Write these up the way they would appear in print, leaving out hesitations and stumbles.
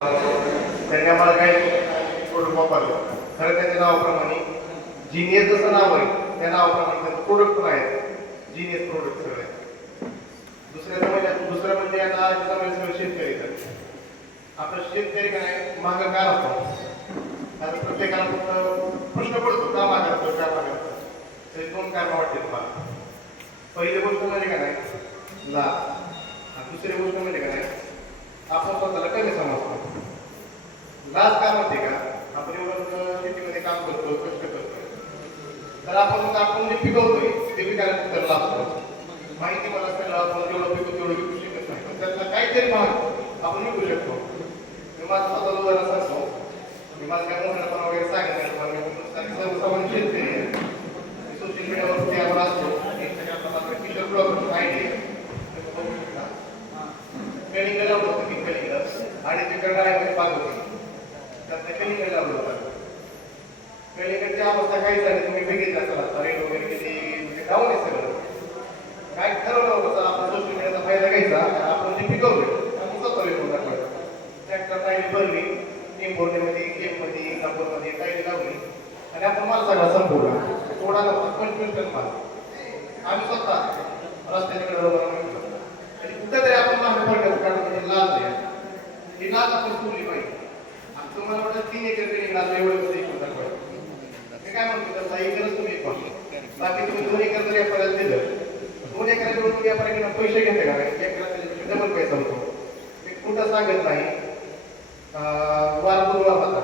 त्यांनी आम्हाला काही प्रोडक्ट वापरलं. खरं त्यांच्या नावाप्रमाणे जीनियस जसं नाव आहे त्या नावाप्रमाणे त्यांचं प्रोडक्ट पण आहेत जीनियस प्रोडक्ट सगळे. दुसरं म्हणजे आता सगळं शेतकरी तर आपलं शेतकरी काय मागं का राहतो. आता प्रत्येकाला फक्त प्रश्न पडतो का मागं राहतो का मागं राहतो. तरी दोन कारणं वाटते मला. पहिली गोष्ट म्हणजे काय लाभ, दुसरी गोष्ट म्हणजे काय आपण स्वतःला कमी समजतो. लाज काय म्हणते का आपण एवढं शेतीमध्ये काम करतो कष्ट करतो तर आपण जे पिकवतोय ते विकायला तर लागतो. माहिती मला सगळं आपण जेवढं पिकतो तेवढं विकू शकत नाही पण त्यातला काहीतरी भाग आपण विकू शकतो. मी माझं स्वतःला उदाहरण सांगतो. मी माझं काय मोठ्यापणा वगैरे सांगितलं सर्वसामान्य शेतकरी आहे. सोशल मीडियावरती आपण असतो इंस्टाग्रामला किशोर ब्लॉग माहिती आहे कलिंग लावलं होतं की कलिंग आणि ते गडाळ्यामध्ये पागवते त्यात कलिंग लावलं होतं. कलिंगची अवस्था काय झाली तुम्ही बघितलं असाल रेट वगैरे किती म्हणजे डाऊन आहे सगळं. काय ठरवलं होतं आपण सोशल मीडियाचा फायदा घ्यायचा आपण जे पिकवलं आपण स्वतः विकून टाकलं. ट्रॅक्टर टाईली भरली टेम्पोर्टमध्ये गेममध्ये इंदापूरमध्ये टाईली लावली आणि आपण माल सगळा संपवला. थोडा नव्हता 25 टन माल आम्ही स्वतः रस्त्याकडे बरोबर कुठेतरी आपण मागे पडलं कारण म्हणजे लाज आहे ही लाज आपण सोडली पाहिजे. आणि तुम्हाला वाटतं 3 एकर तरी लाज एवढं कसं एक होता मी काय म्हणतो त्याचा एकरच तुम्ही बाकी तुम्ही 2 एकर जरी आपल्याला दिलं 2 एकराच्या तुम्ही व्यापाऱ्याकडे पैसे घेते का एकराच्या डबल पैसा होतो. ते कुठं सांगत नाही वार बुधवार होता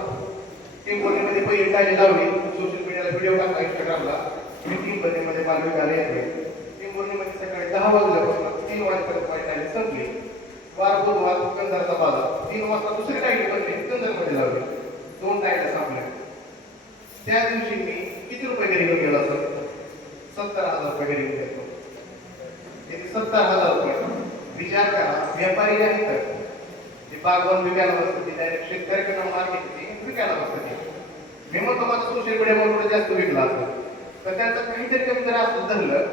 टेम्पोमध्ये पहिली टायली लावली सोशल मीडियाला व्हिडिओ टाकला इंस्टाग्रामला मी 3 बजेमध्ये माल विकायला येतोय. टेम्पोमध्ये सकाळी 10 वाजल्यापासून 3 वाजेपर्यंत माझी टायली संपली. वार बुधवार कंधारचा बाजार 3 वाजता दुसरी टायली बनली कंधारमध्ये लावली 2 टायल्या संपल्या. त्या दिवशी मी किती रुपये घरी घेऊन गेलो सर 70,000 रुपये घरी घेऊन गेलो. 70,000 रुपये विचार करा व्यापारी जे आहेत ते बागवान विकायला बसतात ते डायरेक्ट शेतकऱ्याकडे मार्केट ते विकायला बसतात. मी म्हणतो माझं सोशल मीडियावर जास्त विकला असतं तर त्यांचं काहीतरी कमी जर असं धरलं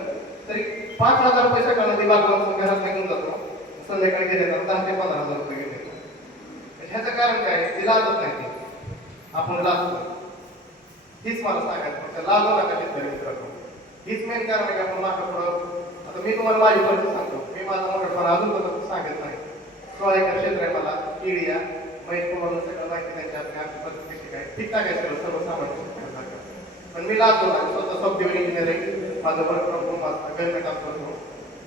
तरी 5,000 रुपये सकाळमध्ये बागवान घरात घेऊन जातो संध्याकाळी गेल्यानंतर 10,000 ते 15,000 रुपये घेऊन येतो. ह्याचं कारण काय ते लाजत नाही आपण लाजतो. हीच मला सांगायचं लाजू नका शेतकरी मित्रांनो. हीच मेन कारण आहे की आपण मागं पुढं आता मी तुम्हाला माझी परिस्थिती सांगतो. मी माझा मोठेपणा अजून कसं सांगत नाही. 16 एकर क्षेत्र आहे मला केळी माहीत तुम्हाला सगळं माहिती त्यांच्या आमची परिस्थिती काय ठीक-ठाक आहे सगळं सर्वसामान्य पण मी लाजतो ना स्वतः सॉफ्टवेअर इंजिनियर आहे. माझं वर्क फ्रॉम होम असतं गव्हर्नमेंट काम करतो.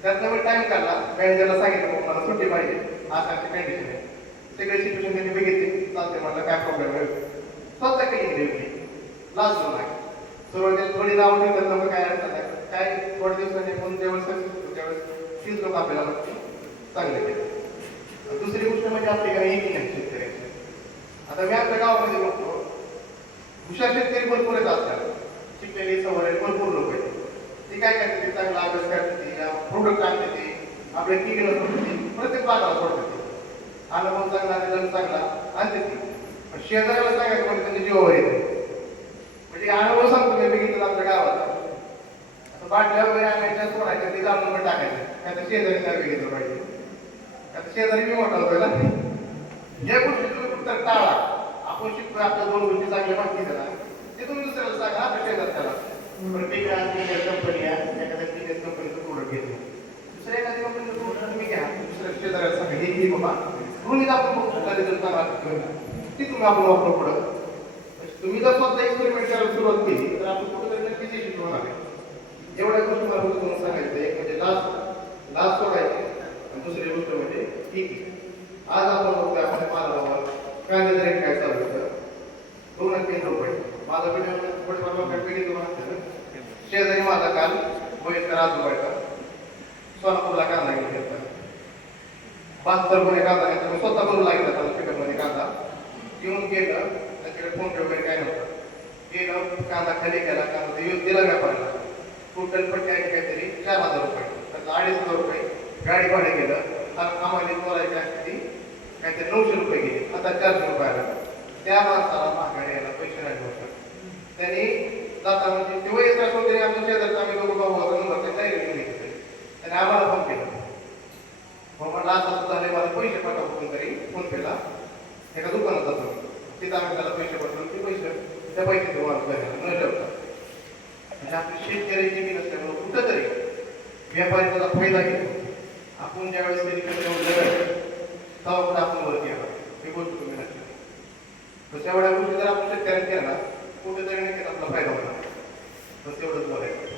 त्यातनं मी टाइम काढला मॅनेजरला सांगितलं मला सुट्टी पाहिजे अशी कंडिशन आहे. सगळी सिच्युएशन त्यांनी बघितली चालते मला काय प्रॉब्लेम आहे स्वतः केली घेतली लाजलो नाही. सुरुवातीला थोडी लावून तर मग काय अडचण नाही काय थोड्या दिवसांनी पण ज्यावेळेस सक्सेस त्यावेळेस 30 लोक आपल्याला बघतील चांगले केले. दुसरी गोष्ट म्हणजे आपली काही एकी नाही शेतकऱ्याची. आता मी आपल्या गावामध्ये बघतो हुशार शेतकरी भरपूर येत असतात शिकलेली सवय भरपूर लोक आहेत. ती काय करते ते चांगला अभ्यास करते प्रोडक्ट आणते ते आपल्या टिकलं सोडते प्रत्येक बाजारात सोडते अनुभव चांगला रिझल्ट चांगला आणते ती. पण शेजाऱ्याला सांगायचं म्हणजे त्यांच्या जीवावर येते. म्हणजे अनुभव सांगतो मी बघितलं आपल्या गावात आता बाटल्या वगैरे आणायच्या सोडायच्या ते जाणून पण टाकायचं आता शेजारी काय बघितलं पाहिजे. आता शेजारी मी मोठा होतोय ना या गोष्टी तुम्ही कुठं टाळा. आपण शिकतोय आपल्या 2 गोष्टी चांगल्या माहिती द्या ते तुम्ही दुसऱ्याला सांगा आपल्या शेजारी त्याला प्रत्येक कंपनी आहे एखाद्या बिझनेस कंपनीचं प्रोडक्ट घेतो दुसऱ्या एखाद्या कंपनीचं प्रोडक्ट तुम्ही घ्या दुसऱ्या शेजाऱ्याला सांगा हे घे बाबा म्हणून आपण रिझल्ट चांगला ती तुम्ही आपण वापरू पडत. तुम्ही जर स्वतः एक्सपेरिमेंट करायला सुरुवात केली तर आपण कुठेतरी नक्कीच यशस्वी होणार आहे. एवढ्या गोष्टी मला तुम्हाला सांगायचं एक म्हणजे लाज सोडायची आणि दुसरी गोष्ट म्हणजे ठीक आहे. आज आपण बघतोय आपण मालावर कांद्याचा रेट काय चालू होतं 2-3 रुपये. माझा व्हिडिओ थोडेफार लोकांकडे घेतो शेजारी माझा काल वयस्कर आजोबाचा सोलापूरला कांदा घेऊन घेतला 72 रुपये कांदा घेतला मी स्वतः करू लागला त्याला पिकअपमध्ये कांदा घेऊन गेलं त्याच्याकडे फोन पे वगैरे काय नव्हतं गेलं कांदा खाली केला कांदा दिला व्यापाराला टोटल पट्टी आहे काहीतरी 4,000 रुपये त्यातलं 2,500 रुपये गाडी भाडे गेलं आम्हाला बोलायची असते काहीतरी 900 रुपये गेले आता 400 रुपये आला. त्या माणसाला महागाडी यायला पैसे राहिले होते. त्यांनी जाता म्हणजे ते वयस्कर वगैरे आमच्या शेजारचा आम्ही दोघं भाऊ नंबर त्यांनी डायरेक्ट घेतले त्याने आम्हाला फोन केला मग म्हटलं असं झालं मला पैसे पाठवा फोन तरी फोन पेला एका तिथं आम्ही त्याला पैसे पडतो ते पैसे त्या पैसे देऊ न ठेवता म्हणजे आपली शेतकऱ्याची जमीन असल्यामुळे कुठंतरी व्यापारी त्याचा फायदा घेतो. आपण ज्यावेळेस कधी लढत तेव्हा पण आपण वरती येणार ही गोष्ट तुम्ही नक्की तशा एवढ्या गोष्टी जर आपण शेतकऱ्यांनी केल्या कुठेतरी नक्कीच आपला फायदा होणार बस एवढंच बोलायचं.